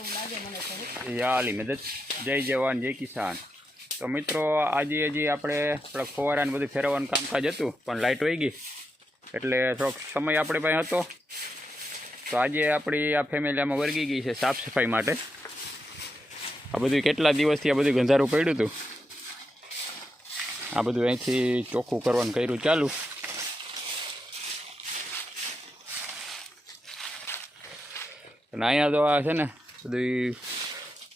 યાલી મદદ જય જવાન જય કિસાન। તો મિત્રો આજે હજી આપણે ફોવારાને બધું ફેરવવાનું કામકાજ હતું પણ લાઇટ વહી ગઈ એટલે થોડોક સમય આપણે પાસે હતો તો આજે આપણી આ ફેમિલી આમાં વર્ગી ગઈ છે સાફ સફાઈ માટે। આ બધું કેટલા દિવસથી આ બધું ગંધારું પડ્યું હતું, આ બધું અહીંથી ચોખ્ખું કરવાનું કર્યું ચાલુ। અને અહીંયા તો આ છે ને બધું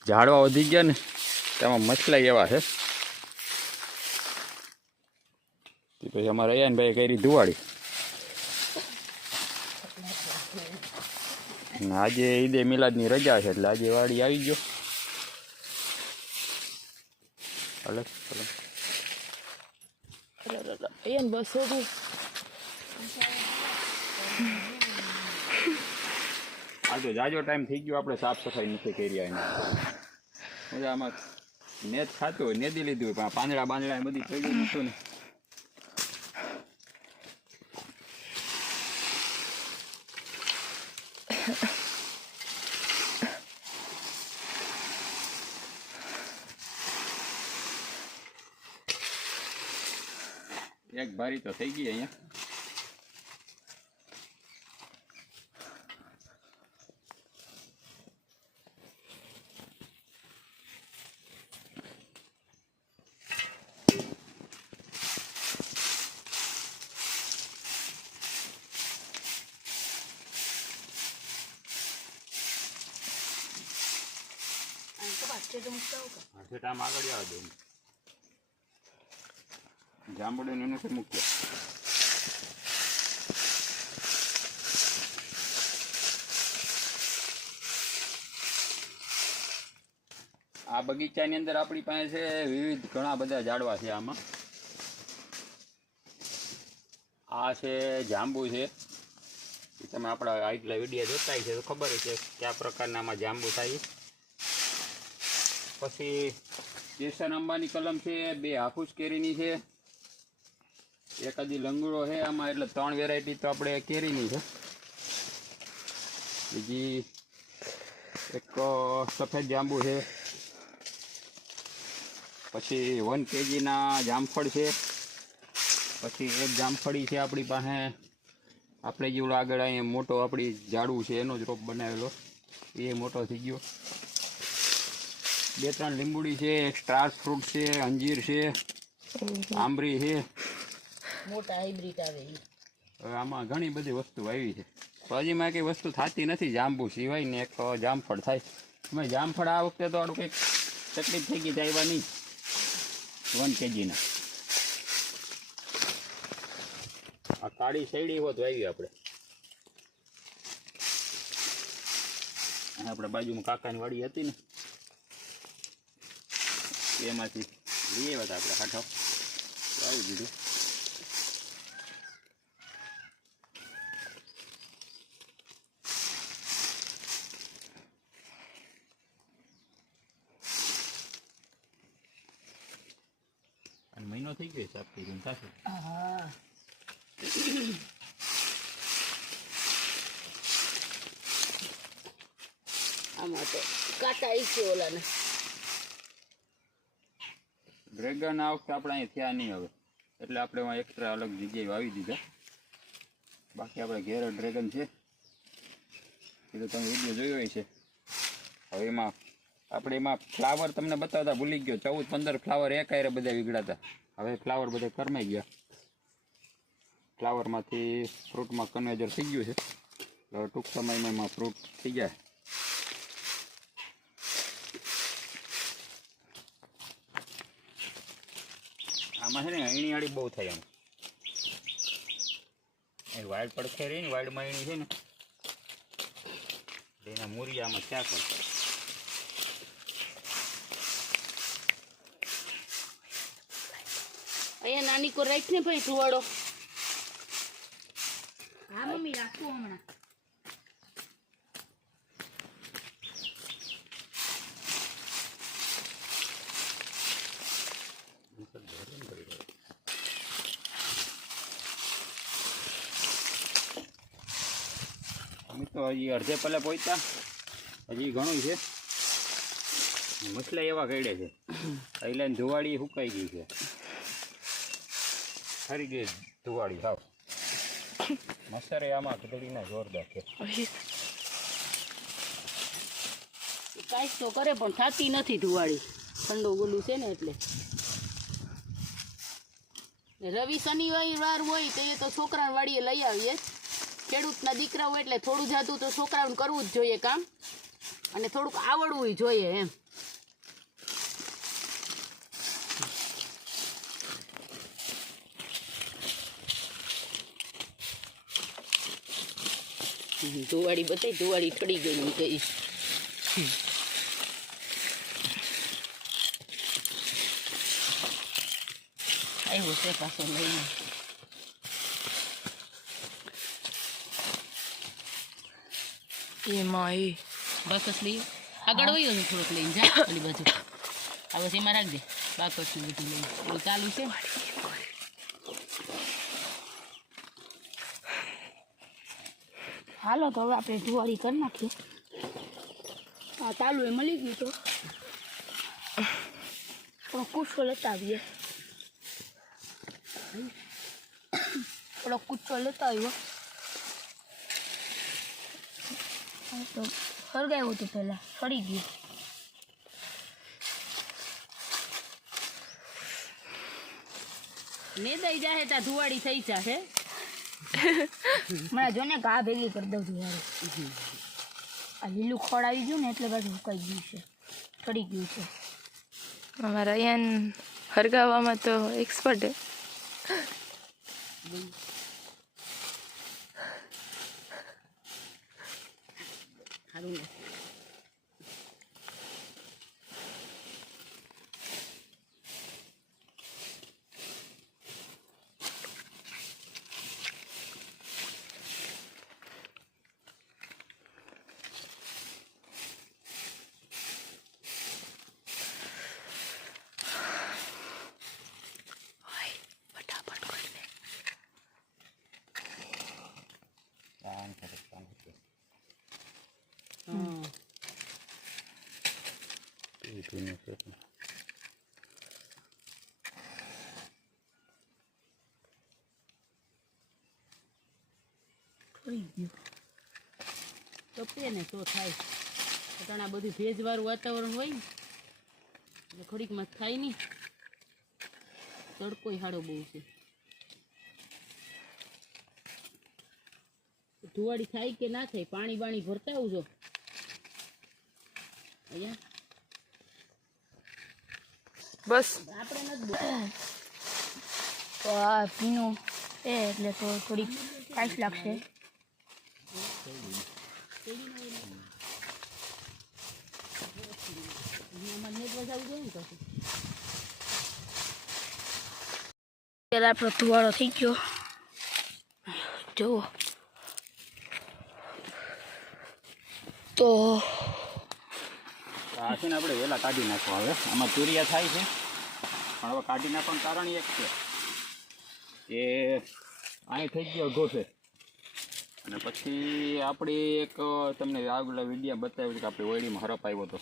ઝાડવા વધી ગયા ને તેમાં મછલાઈ એવા છે। પછી અમારે અહીંયા ભાઈ કરી ધુવાડી આજે ઈદે મિલાદની રજા છે એટલે આજે વાડી આવી ગયો। આ તો જાજો ટાઈમ થઈ ગયો આપણે સાફ સફાઈ નથી કરી અહીંયા। આમાં નેત ખાતું હોય નેદી લીધું હોય પણ પાંદડા બાંદડા બધી પડી નતું ને એક બારી તો થઈ ગઈ અહીંયા। આમ આગળ આવે દઉં જાંબુડી ને નથી મૂક્યો। આ બગીચાની અંદર આપણી પાસે છે વિવિધ ઘણા બધા ઝાડવા છે। આમાં આ છે જાંબુ છે, તમે આપણા આગલા વિડીયો જોતા છે તો ખબર છે કયા પ્રકારના આમાં જાંબુ થાય। પછી કેસર આંબાની કલમ છે, 2 હાફૂસ કેરીની છે, એક આદી લંગડો છે આમાં, એટલે 3 વેરાયટી તો આપણે કેરીની છે। બીજી એક સફેદ જાંબુ છે, પછી 1 kgના જામફળ છે, પછી એક જામફળી છે આપણી પાસે, આપણે જેવડો આગળ અહીંયા મોટો આપણી ઝાડવું છે એનો જ રોપ બનાવેલો એ મોટો થઈ ગયો। 2-3 લીંબુડી છે, એક સ્ટાર ફ્રૂટ છે, અંજીર છે, આંબરી છે, મોટા હાઇબ્રિડ આવે। હવે આમાં ઘણી બધી વસ્તુ આવી છે તો હજીમાં કંઈ વસ્તુ થતી નથી જાંબુ સિવાય ને એક જામફળ થાય। એમાં જામફળ આ વખતે તો આડું કંઈક તકલીફ થઈ ગઈ આવ્યા નહીં 1 kgના। આ કાળી શેરડી હોત વાવી આપણે બાજુમાં કાકાની વાડી હતી ને એમાંથી લઈ આવ્યા હતા આપણે હાથો આવી દીધું। અને મહિનો થઈ ગયો સાફ થઈ થશે। આમાં તો કાંટા આવી છે ઓલાને ડ્રેગન આ વખતે આપણે અહીંયા થયા નહીં હવે એટલે આપણે એમાં એક્સ્ટ્રા અલગ જગ્યાએ વાવી દીધા। બાકી આપણે ઘેર ડ્રેગન છે એ તો તમે વિડીયો જોયો હોય છે। હવે એમાં આપણે એમાં ફ્લાવર તમને બતાવતા ભૂલી ગયો, 14-15 ફ્લાવર એક આયરે બધા વીગડાતા, હવે ફ્લાવર બધા કરમાઈ ગયા। ફ્લાવરમાંથી ફ્રૂટમાં કન્વર્જર થઈ ગયું છે, હવે ટૂંક સમયમાં એમાં ફ્રૂટ થઈ જાય। આમાં છે ને ઈણીયાળી બહુ થાય આમ, એ વાઇડ પડખે રહી ને વાઇડમાં ઈણી છે ને એના મૂરિયામાં ક્યાં કરે। અહીંયા નાની કો રાખ ને ભાઈ ધુવાડો। હા મમ્મી રાખું હમણાં। અમે તો હજી અડધે પલે પહોંચ્યા, હજી ઘણું છે. મસલા એવા ગળે છે. પહેલાં ધુવાડી સુકાઈ ગઈ છે. ફરી ગઈ ધુવાડી સાવ. મસારે આમાં ઘડીના જોરદાર છે. કાંઈક તો કરે પણ થતી નથી ધુવાડી. ઠંડુ ગુલું છે ને એટલે. રવિ શનિવાર હોય તો એ તો છોકરાને વાડીએ લઈ આવીએ. ખેડૂતના દીકરા હોય એટલે થોડું જાતું તો છોકરાઓને કરવું જ જોઈએ કામ, અને થોડુંક આવડવું જોઈએ એમ. ધુવાડી બતાવી, ધુવાડી ઠડી ગઈ કહીશ. આવ્યું છે પાછો લઈને. એમાં એ બાકસ લઈએ આગળ વયો છે થોડોક લઈને જા ઓલી બાજુ. આ બસ એમાં રાખજે બાકસ ને બધું લઈને. એવું ચાલુ છે. હાલો તો હવે આપણે ધુવાડી કરી નાખીએ. હા ચાલુ એ મળી ગયું તો થોડો કૂચો લેતા આવીએ. થોડો કૂચો લેતા આવ્યો તો સળગાવ્યું હતું પહેલાં, સડી ગયું. મેદાઈ જાહે તા ધુવાડી થઈ જાહે. મને જો ને ઘા ભેગી કરી દઉં ધુવાડી. આ લીલું ખોળ આવી ગયું ને એટલે પાછું સુકાઈ ગયું છે, સડી ગયું છે. અમારા અહીંયા હરગાવામાં તો એક્સપર્ટ હે. સારું ને. તપે ને તો થાય. ઘણા બધું ભેજવાળું વાતાવરણ હોય ને એટલે ઘડીકમાં થાય નહીં. તડકોય હાડો બહુ છે. ધુવાડી થાય કે ના થાય, પાણી બાણી ભરતા આવજો અહીંયા. બસ આપણે નથી તો આ ભીનું છે એટલે તો થોડીક કાંઈ લાગશે. પેલા આપણો ધુવાળો થઈ ગયો જુઓ. તો આ છે ને આપણે વહેલા કાઢી નાખવા. હવે આમાં તુરિયા થાય છે, પણ હવે કાઢી નાખવાનું કારણ એક છે કે અહીં થઈ ગયો ઘોસે. અને પછી આપણી એક તમને આગલા વિડીયો બતાવ્યું કે આપણી ઓયડીમાં હરપ આવ્યો હતો.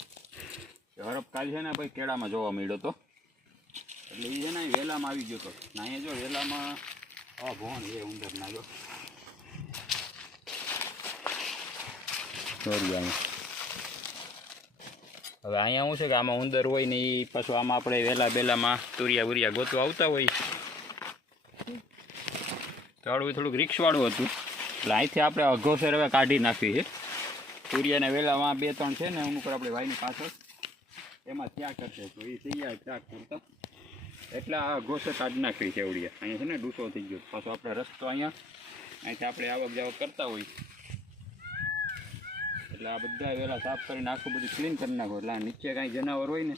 એ હરપ કાલ છે ને પછી કેળામાં જોવા મળ્યો હતો. એટલે એ છે ને વેલામાં આવી ગયો હતો. અહીંયા જો વેલામાં આ ભોણ એ ઉંદર ના જો હવે અહીંયા શું છે કે આમાં ઉંદર હોય ને એ પાછું આમાં આપણે વહેલા બેલામાં તુરિયા બુરિયા ગોતવા આવતા હોય તો આડું થોડુંક રિક્સવાળું હતું. એટલે અહીંથી આપણે અઘોસર હવે કાઢી નાખવી છે. તુરિયાને વેલામાં 2-3 છે ને અમુક આપણે વાયની પાછળ એમાં ત્યાં કરશે તો એ થઈ જાય ત્યાં કરતા. એટલે આ અઘોસર કાઢી નાખવી છે એવડીએ. અહીંયા છે ને ડૂસો થઈ ગયો પાછો આપણે રસ્તો અહીંથી આપણે આવક જાવક કરતા હોય એટલે આ બધા વેલા સાફ કરીને આખું બધું ક્લીન કરી નાખો. એટલે નીચે કાંઈ જનાવર હોય ને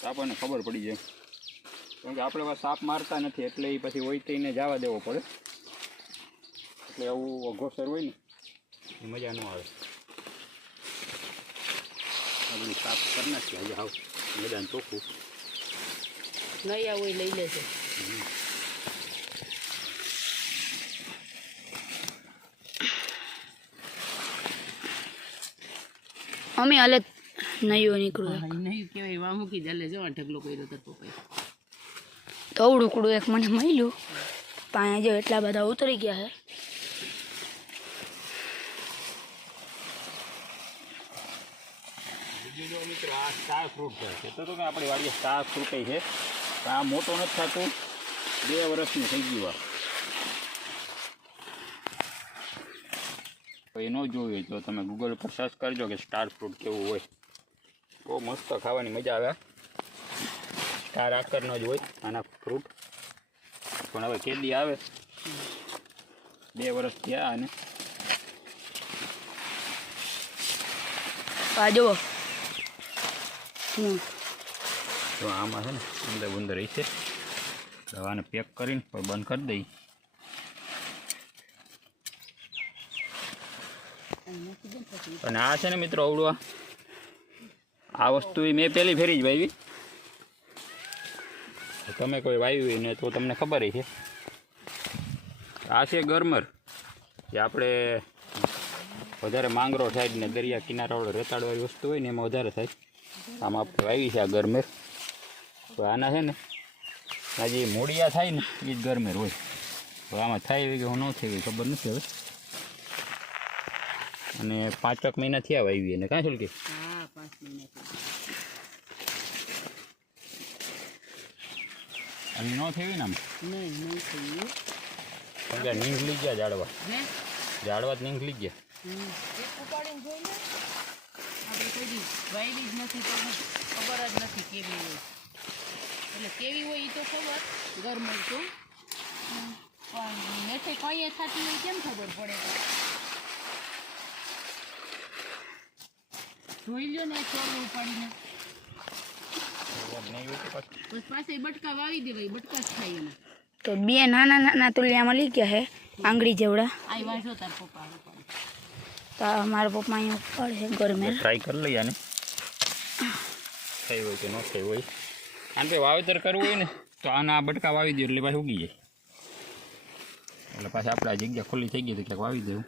તો આપણને ખબર પડી જાય. કેમ કે આપણે બસ સાફ મારતા નથી એટલે એ પછી ઓઈતીને જવા દેવો પડે. એટલે આવું અઘોસર હોય ને એ મજા ન આવે. આ બધું સાફ કરી નાખીએ આજે આવ મેદાન ચોખ્ખું નહીં આવું એ લઈ લેશે. અમે હાલે નયો નીકળું હા, નહીં કહેવાય વા મૂકી દે એટલે જો આ ઢગલો કર્યો તાર પપ્પાએ. તવડું કુડું એક મને મળ્યું પાણી જો એટલા બધા ઉતરી ગયા છે. બીજું જો મિત્રો આ સ્ટાર ફ્રૂટ છે કહેતો તો કે આપણી વાડીએ સ્ટાર ફ્રૂટ છે પણ આ મોટો નથી થતું 2 વર્ષનું થઈ ગયું આ કોઈ ન જોયું હોય તો તમે ગૂગલ પર સર્ચ કરજો કે સ્ટાર ફ્રૂટ કેવું હોય બહુ મસ્ત ખાવાની મજા આવે સ્ટાર આકારનો જ હોય આના ફ્રૂટ પણ હવે કેદી આવે 2 વર્ષ થયા અને આ જુઓ તો આમાં છે ને અંદર છે દવાને પેક કરીને પછી બંધ કરી દઈ અને આ છે ને મિત્રો અવડું આ વસ્તુ મેં પહેલી ફેરી જ વાવી તમે કોઈ વાવ્યું હોય ને તો તમને ખબર છે આ છે ગરમર જે આપણે વધારે માંગરો સાઈડ ને દરિયા કિનારાવાળો રેતાળવાળી વસ્તુ હોય ને એમાં વધારે થાય આમાં આપણે વાવી છે આ ગરમેર તો આના છે ને આ જે મોડિયા થાય ને એ જ ગરમેર હોય તો આમાં થાય એવી કે હું ન થઈ ખબર નથી હવે અને 5 મહિના થયા વાવી એને કાં કે હા 5 મહિના અને ન થઈ ને આમ નહીં થયું સમજા નીંગલી ગયા ઝાડવા હે ઝાડવા જ નીંગલી ગયા એક ઉપાડીને જોઈ લે આપણે કોઈ દી વાયલી જ નથી તો ખબર જ નથી કેવી હોય એટલે કેવી હોય એ તો ખબર ગરમર તો પણ હેઠે કઈ થતી હોય કેમ ખબર પડે જોઈ લ્યો ને ચોરો ઉપાડીને બસ પાસે બટકા વાવી દેવાય બટકા જ થાય એના તો 2 નાના નાના તુલિયામાં લઈ ગયા છે આંગળી જેવડા આ વાંચો તાર પપ્પા ઉપાડે તો મારા પપ્પા અહીંયા ઉપાડે છે ગરમેર ટ્રાય કરી લઈએ આને થઈ હોય કે ન થઈ હોય આને કંઈ વાવેતર કરવું હોય ને તો આના આ બટકા વાવી દે એટલે પાછું ઉગી જાય એટલે પાછા આપણે આ જગ્યા ખુલ્લી થઈ ગઈ તો ક્યાંક વાવી દેવું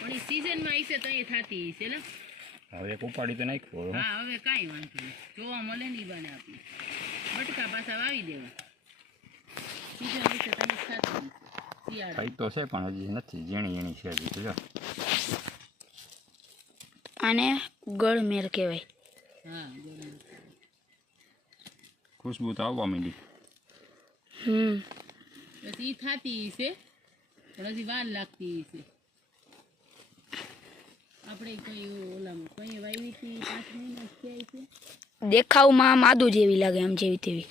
પણ એ સિઝનમાં આવીશે તો એ થતી હશે ને હવે એક ઉપાડી તો નાખ્યો હા હવે કાંઈ વાંધો નહીં જોવા મળે નહીં બાને આપી બટકા પાછા વાવી દેવા સિઝન વિશે તમે થતી શિયાળા થઈ તો છે પણ હજી નથી ઝીણી છે હજી જો આને ગળમેર કહેવાય હા બરાબર ખુશ્બુ તો આવવા માંડી પછી એ થતી હશે પણ હજી વાર લાગતી હશે આપણે કઈ ઓલામાં કઈ વાવી હતી 5 મહિના થયા છે દેખાવમાં આમ આદુ જેવી લાગે આમ જેવી તેવી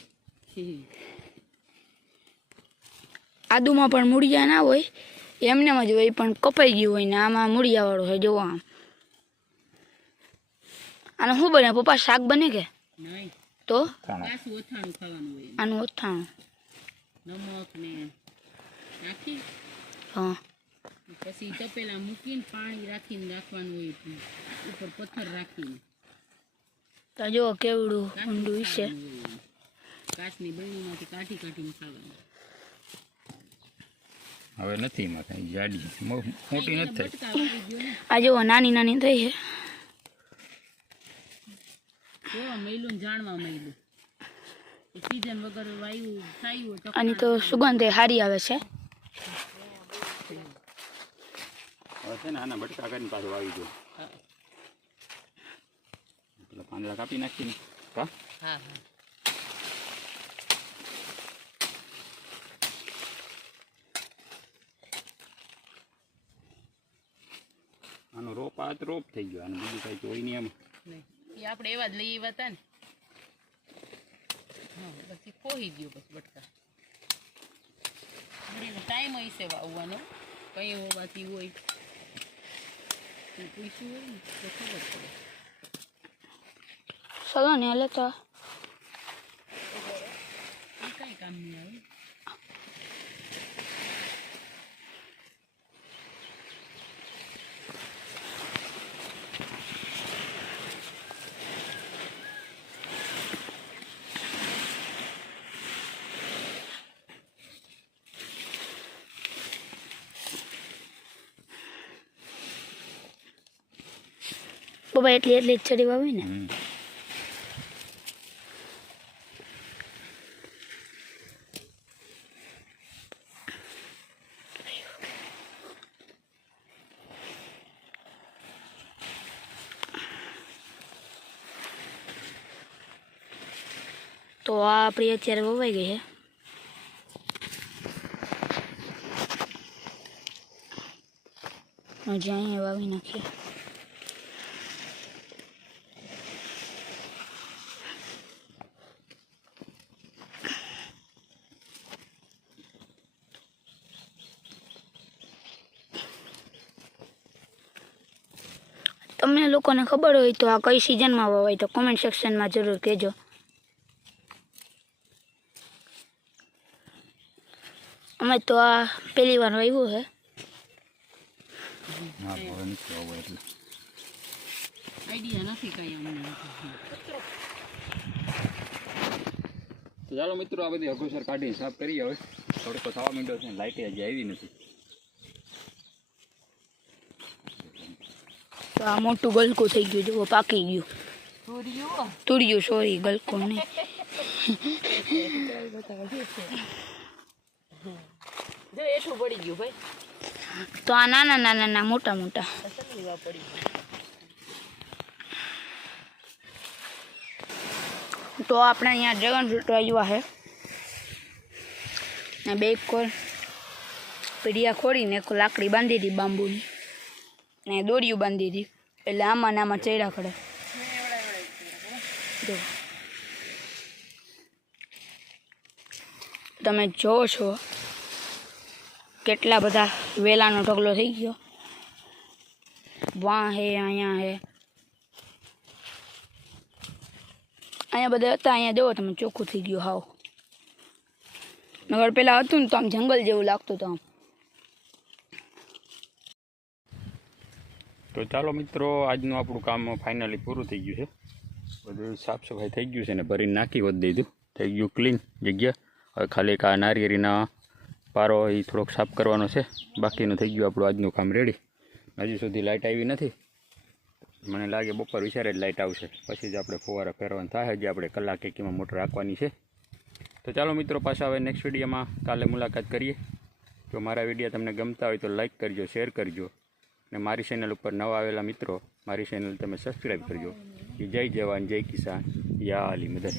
આદુમાં પણ મૂળિયા ના હોય એમનેમ જ હોય પણ કપાઈ ગયું હોય ને આમાં મૂળિયાવાળું હોય જોવો આમ આને શું બને પપ્પા શાક બને કે નહીં તો પાછું ઓથાણું ખાવાનું હોય આનું ઓથાણું નમક ને નાખી હા પછી તપેલા મૂકીને પાણી રાખીને રાખવાનું હોય ઉપર પથ્થર રાખીને તો જો કેવડું ઊંડું છે કાચની બરણીમાંથી કાઢીને ખાવાનું હવે નથી એમાં કાંઈ જાડી મોટી નથી થઈ બટકા વાવી ગયો ને આ જો નાની નાની થઈ છે જોવા મળ્યું ને જાણવા મળ્યું સીઝન વગર વાયુ થયું આની તો સુગંધ સારી આવે છે હવે છે ને આના બટકા કરીને પાછું વાવી દો એટલે પાંદડા કાપી નાખીને કા હા આનો રોપ આ તો રોપ થઈ ગયો અને બીજું કાંઈ તો હોય નહીં એમ એ આપણે એવા જ લઈ આવ્યા હતા ને હા પછી ખોઈ ગયો પછી બટકા ટાઈમ હશે વાવવાનો કઈ હોવાથી હોય પૂછ્યું હોય ને તો ખબર પડે ચલો ને હાલે તો એ કાંઈ કામ નહીં આવે વવાય એટલી જ ચડી વાવી ને. તો આ આપણી અત્યારે વવાઈ ગઈ છે. હજી અહીંયા વાવી નાખીએ. તમને લોકોને ખબર હોય તો આ કઈ સિઝનમાં વવાય તો કોમેન્ટ સેક્શનમાં જરૂર કહેજો. અમે તો આ પહેલી વાર વાવ્યું છે. હા હવે નથી આવું એટલે આઈડિયા નથી કઈ અમને. તો ચાલો મિત્રો આ બધી અઘોસર કાઢીને સાફ કરીએ. હવે તડકો થવા માંડ્યો છે, લાઇટ હજી આવી નથી. તો આ મોટું ગલકું થઈ ગયું, જુઓ પાકી ગયું. તુર્યું સોરી, ગલકું નહીં. જો એઠું પડી ગયું ભાઈ. તો આ નાના નાના મોટા મોટા. તો આપણે અહીંયા ડ્રેગન ફ્રૂટ વાવ્યા છે ને બે કોર પીડિયા ખોડીને એક લાકડી બાંધી હતી બાંબુની ને દોરીયું બાંધી હતી એટલે આમાં ને આમાં ચડ્યા ખડે. જો તમે જોવો છો કેટલા બધા વેલાનો ઢગલો થઈ ગયો. વાં હે, અહીંયા હે, અહીંયા બધા હતા. અહીંયા જુઓ તમે, ચોખ્ખું થઈ ગયું હાવ. નગર પહેલાં હતું ને તો આમ જંગલ જેવું લાગતું હતું આમ. તો ચાલો મિત્રો આજનું આપણું કામ ફાઇનલી પૂરું થઈ ગયું છે. બધું સાફ સફાઈ થઈ ગયું છે ને ભરીને નાખી વધ દીધું. થઈ ગયું ક્લીન જગ્યા. હવે ખાલી એક આ નારિયેળીના પારો એ થોડોક સાફ કરવાનો છે. બાકીનું થઈ ગયું આપણું આજનું કામ રેડી. હજી સુધી લાઇટ આવી નથી. મને લાગે બપોર વિચારે જ લાઇટ આવશે, પછી જ આપણે ફુવારા ફેરવાનું થાય. હજી આપણે કલાક એકીમાં મોટર રાખવાની છે. તો ચાલો મિત્રો પાછા હવે નેક્સ્ટ વિડીયોમાં કાલે મુલાકાત કરીએ. જો મારા વિડીયો તમને ગમતા હોય તો લાઇક કરજો, શેર કરજો અને મારી ચેનલ ઉપર નવા આવેલા મિત્રો મારી ચેનલ તમે સબસ્ક્રાઈબ કરજો. જય જવાન, જય કિસાન, યા અલી મદદ.